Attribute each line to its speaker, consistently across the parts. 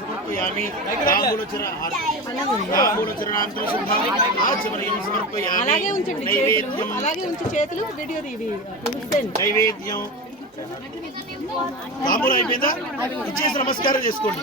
Speaker 1: సమర్పయామి ఆచమనీయం సమర్పయామి నైవేద్యం
Speaker 2: అలాగే ఉంచి చేతులు వీడియో ఇవి
Speaker 1: నైవేద్యం. తాంబూలం అయిపోయిందా? ఇచ్చేసి నమస్కారం చేసుకోండి.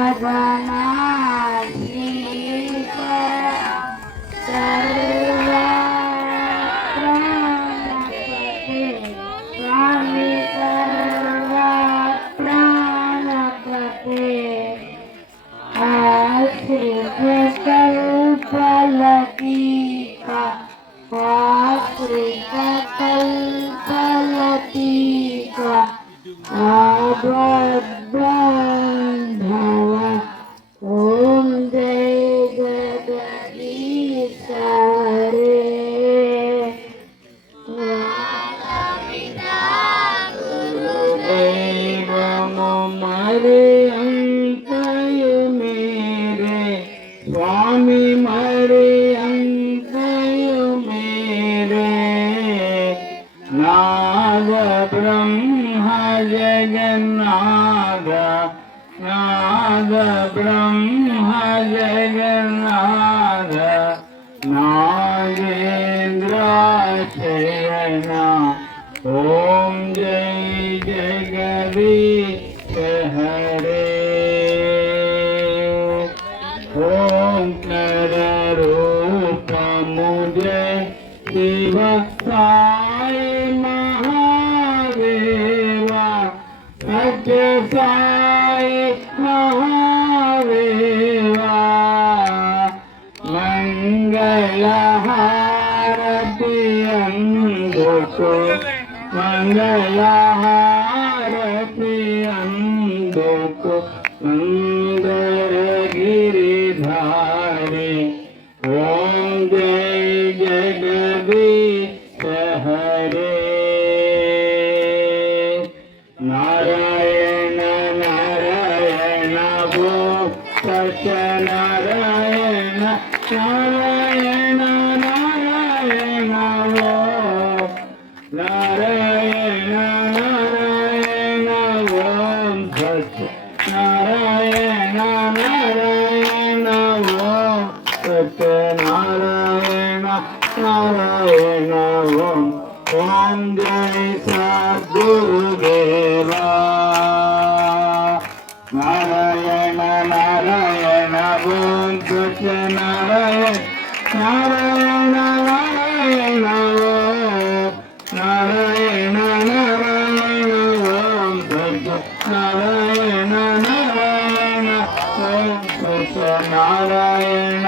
Speaker 3: Oh, All right. ब्रह्म जगन्नाथ नाद ब्रह्म जगन्नाथ नागेन्द्राशयना ॐ जय जगदीश हरे ॐ नर சாய் மகாதேவா மங்களஹாரதியங்கோ மங்களஹாரதி நமக்கு நாராயண நாராயண ஓம் ஓம் கணேசா குருதேவா நாராயண நாராயண ஓம் கிருஷ்ண நாராயண நாராயண நாராயண நாராயண நாராயண ஓம் கிருஷ்ண நாராயண நாராயண ஓம் கிருஷ்ண நாராயண.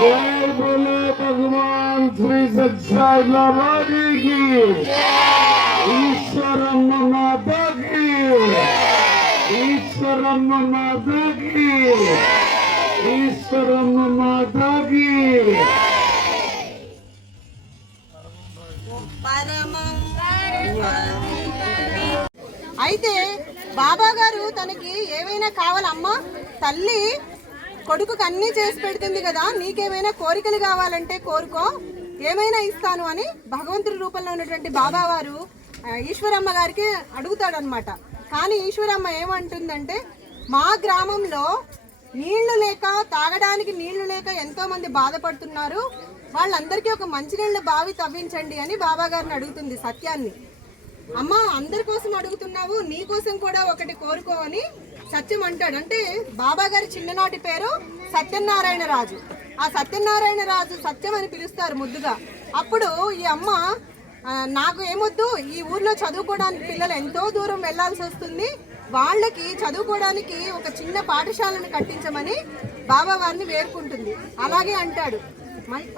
Speaker 3: जय बोले भगवान श्री सत्य साई बाबा जी की जय बोले भगवान श्री सत्य साई बाबा जी की ईश्वरम माता की ईश्वरम माता की ईश्वरम माता की
Speaker 2: అయితే బాబా గారు తనకి ఏమైనా కావాలమ్మా తల్లి కొడుకుకి అన్నీ చేసి పెడుతుంది కదా నీకేమైనా కోరికలు కావాలంటే కోరుకో. ఏమైనా ఇస్తాను అని భగవంతుడి రూపంలో ఉన్నటువంటి బాబా వారు ఈశ్వరమ్మ గారికి అడుగుతాడనమాట కానీ ఈశ్వరమ్మ ఏమంటుందంటే మా గ్రామంలో నీళ్ళు లేక తాగడానికి నీళ్ళు లేక ఎంతో మంది బాధపడుతున్నారు. వాళ్ళందరికీ ఒక మంచినీళ్ళ బావి తవ్వించండి అని బాబా గారిని అడుగుతుంది సత్యాన్ని. అమ్మ అందరి కోసం అడుగుతున్నావు నీ కోసం కూడా ఒకటి కోరుకోవని సత్యం అంటాడు. అంటే బాబా గారి చిన్ననాటి పేరు సత్యనారాయణ రాజు. ఆ సత్యనారాయణ రాజు సత్యం అని పిలుస్తారు ముద్దుగా. అప్పుడు ఈ అమ్మ నాకు ఏమొద్దు ఈ ఊర్లో చదువుకోవడానికి పిల్లలు ఎంతో దూరం వెళ్ళాల్సి వస్తుంది. వాళ్ళకి చదువుకోవడానికి ఒక చిన్న పాఠశాలను కట్టించమని బాబా వారిని వేడుకుంటుంది. అలాగే అంటాడు. మైక్